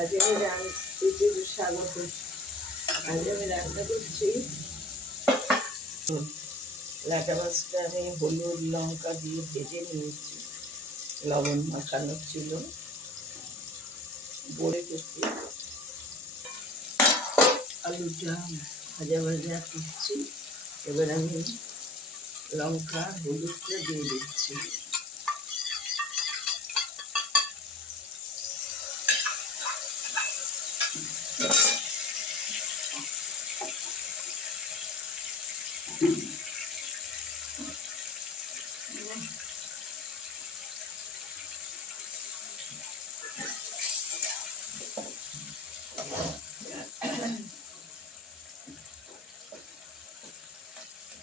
আজ আমি রান্না করছি লাটা মাছটা। আমি হলুদ লঙ্কা দিয়ে ভেজে নিয়েছি, লবণ মাখানো ছিল, বড়ে করছি। আলুটা ভাজা ভাজা করছি। এবার আমি লঙ্কা হলুদটা দিয়ে দিচ্ছি।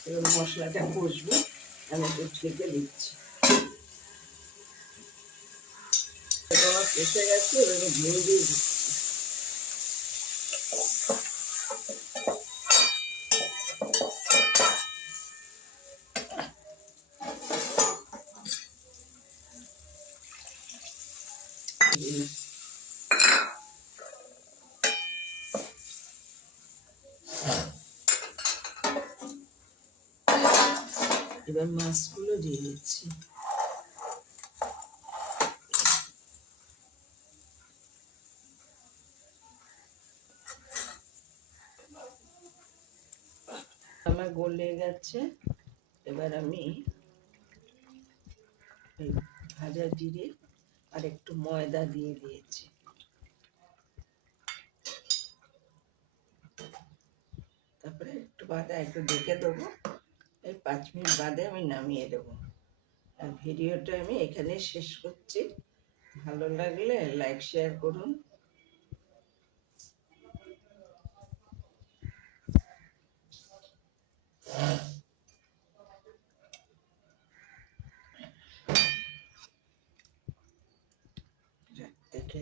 এবার মশলাটা কষবো, আমি একটু ঢেকে দিচ্ছি। এসে গেছে, এবার ঘিয়ে দিয়ে দিচ্ছি। এবার মাছগুলো দিয়ে দিচ্ছি। আমার গলে গেছে। এবার আমি ভাজা জিরে আর একটু ময়দা দিয়ে দিয়েছি। তারপরে একটু বাদে একটু ঢেকে দেবো। এই 5 মিনিট বাদে আমি নামিয়ে দেবো। আর ভিডিওটা আমি এখানে শেষ করছি। ভালো লাগলে লাইক শেয়ার করুন। দেখে